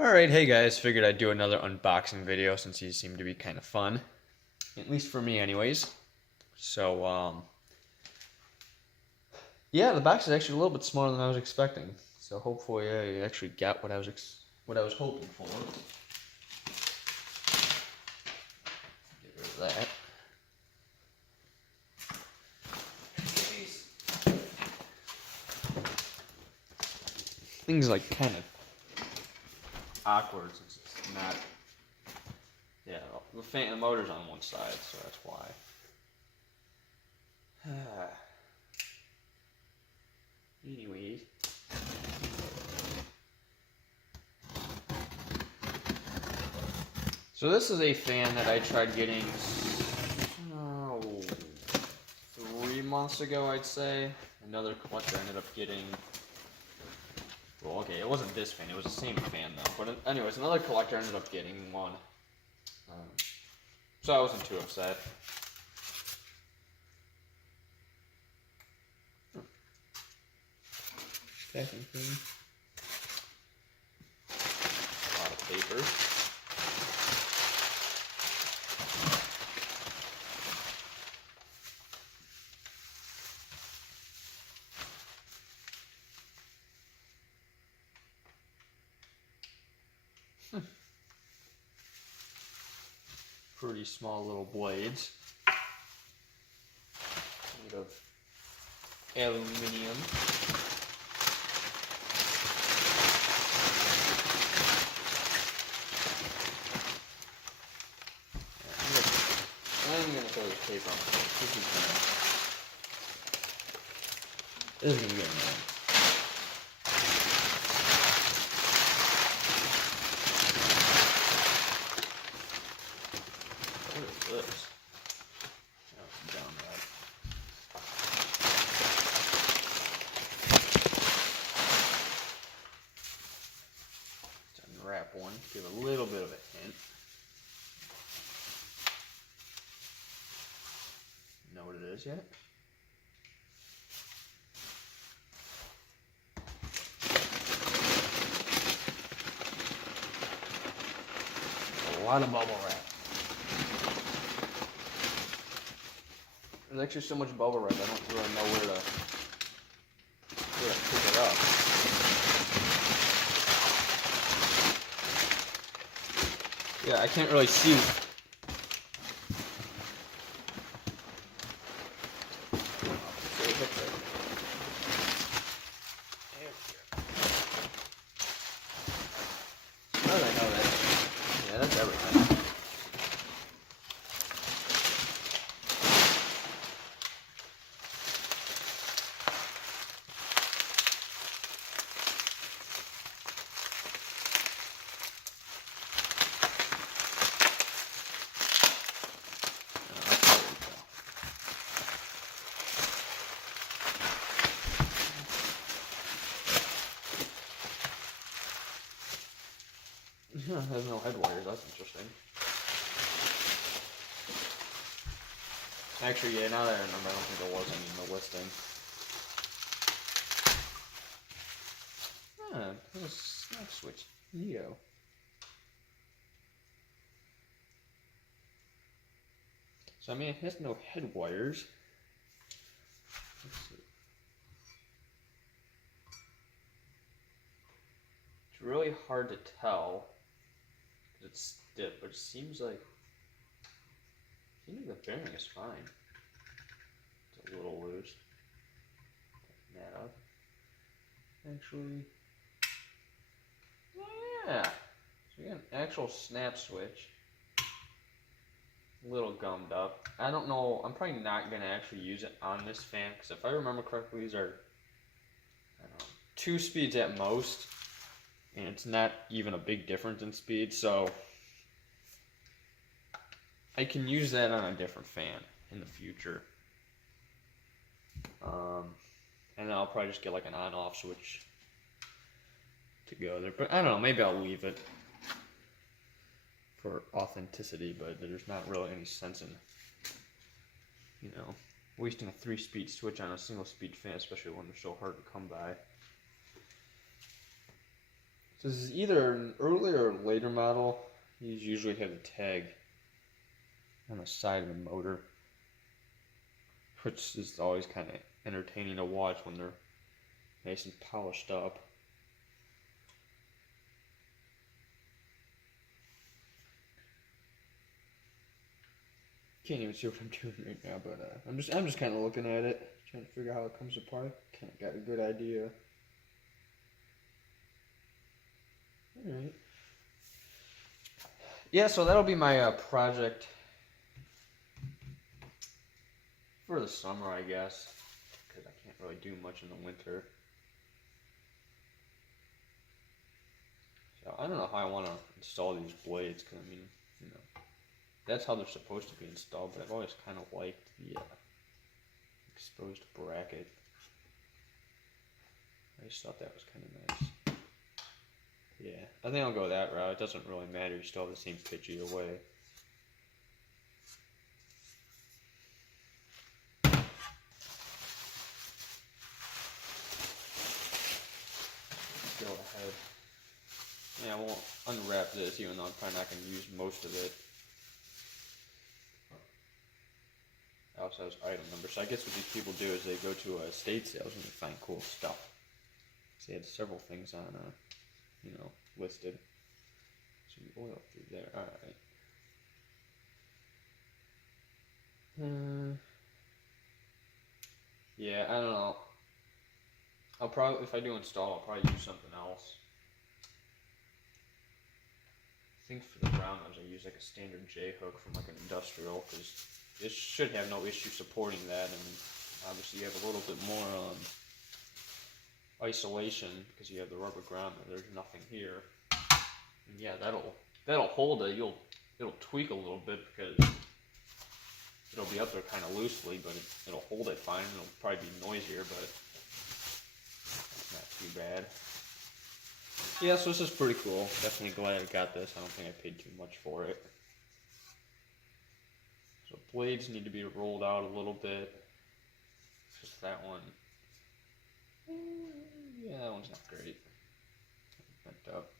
Alright, hey guys, figured I'd do another unboxing video since these seem to be kind of fun. At least for me anyways. So, yeah, the box is actually a little bit smaller than I was expecting. So hopefully I actually got what I was hoping for. Get rid of that. Things like kind of awkward since it's not. Yeah, the motor's on one side, so that's why. Anyways. So this is a fan that I tried getting 3 months ago, I'd say. Another collector ended up getting. Well, okay, it wasn't this fan; it was the same fan though. But anyways, another collector ended up getting one. So I wasn't too upset. Packing thing. A lot of paper. Pretty small little blades made of aluminum. I'm gonna throw this paper on the floor. This is gonna get annoying. What is this? Oh, it's down right. Let's unwrap one, give a little bit of a hint. Know what it is yet? A lot of bubble wrap. There's actually so much bubble wrap, I don't really know where to pick it up. Yeah, I can't really see. How did I know that? Yeah, that's everything. It has no head wires, that's interesting. Actually, yeah, now that I remember, I don't think there was any in the listing. There's a snap switch. Neato. So, I mean, it has no head wires. Let's see. It's really hard to tell because it's stiff, but it seems like the bearing is fine. It's a little loose. Tighten that up. Actually, yeah. So we got an actual snap switch. A little gummed up. I don't know. I'm probably not gonna actually use it on this fan because if I remember correctly, these are, I don't know, 2 speeds at most, and it's not even a big difference in speed. So I can use that on a different fan in the future. And then I'll probably just get like an on-off switch to go there. But I don't know, maybe I'll leave it for authenticity, but there's not really any sense in, wasting a 3-speed switch on a single-speed fan, especially when they're so hard to come by. So this is either an earlier or later model. These usually have a tag on the side of the motor, which is always kind of entertaining to watch when they're nice and polished up. Can't even see what I'm doing right now, but I'm just kind of looking at it, trying to figure out how it comes apart. Kind of got a good idea. All right. Yeah, so that'll be my project for the summer, I guess, because I can't really do much in the winter. So I don't know how I want to install these blades, because I mean, you know, that's how they're supposed to be installed, but I've always kind of liked the exposed bracket. I just thought that was kind of nice. Yeah, I think I'll go that route. It doesn't really matter, you still have the same pitch either way. Go ahead. Yeah, I won't unwrap this, even though I'm probably not going to use most of it. I also have item numbers. So I guess what these people do is they go to estate sales and they find cool stuff. So they had several things on, listed. Some oil through there. All right. Yeah, I don't know. I'll probably, if I do install, I'll probably use something else. I think for the ground nose, I use like a standard J hook from like an industrial, because it should have no issue supporting that, and obviously you have a little bit more isolation because you have the rubber ground there. There's nothing here, and yeah, that'll hold it. It'll tweak a little bit because it'll be up there kind of loosely, but it'll hold it fine. It'll probably be noisier, but it's not too bad. Yeah, so this is pretty cool. Definitely glad I got this. I don't think I paid too much for it. So blades need to be rolled out a little bit. Just that one. Yeah, that one's not great. Bent up.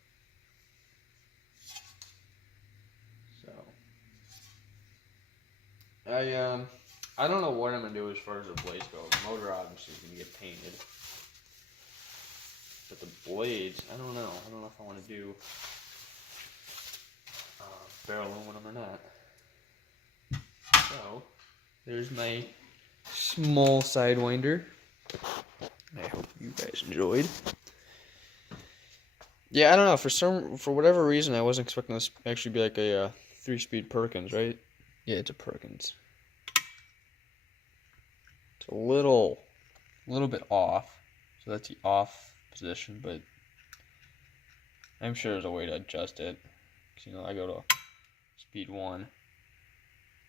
So I don't know what I'm gonna do as far as the blades go. The motor obviously is gonna get painted. But the blades, I don't know. I don't know if I want to do bare aluminum or not. So, there's my small Sidewinder. I hope you guys enjoyed. Yeah, I don't know. For whatever reason, I wasn't expecting this to actually be like a 3-speed Perkins, right? Yeah, it's a Perkins. It's a little bit off. So that's the off position, but I'm sure there's a way to adjust it. 'Cause, I go to speed 1.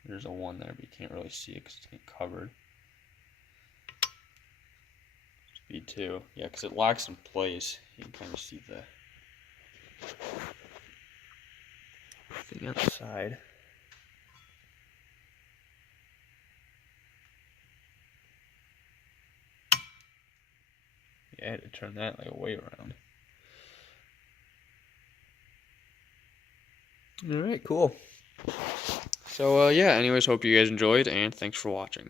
There's a 1 there, but you can't really see it because it's getting covered. Speed 2, yeah, because it locks in place. You can kind of see the thing on the side. Yeah, I had to turn that like way around. Alright, cool. So, yeah, anyways, hope you guys enjoyed, and thanks for watching.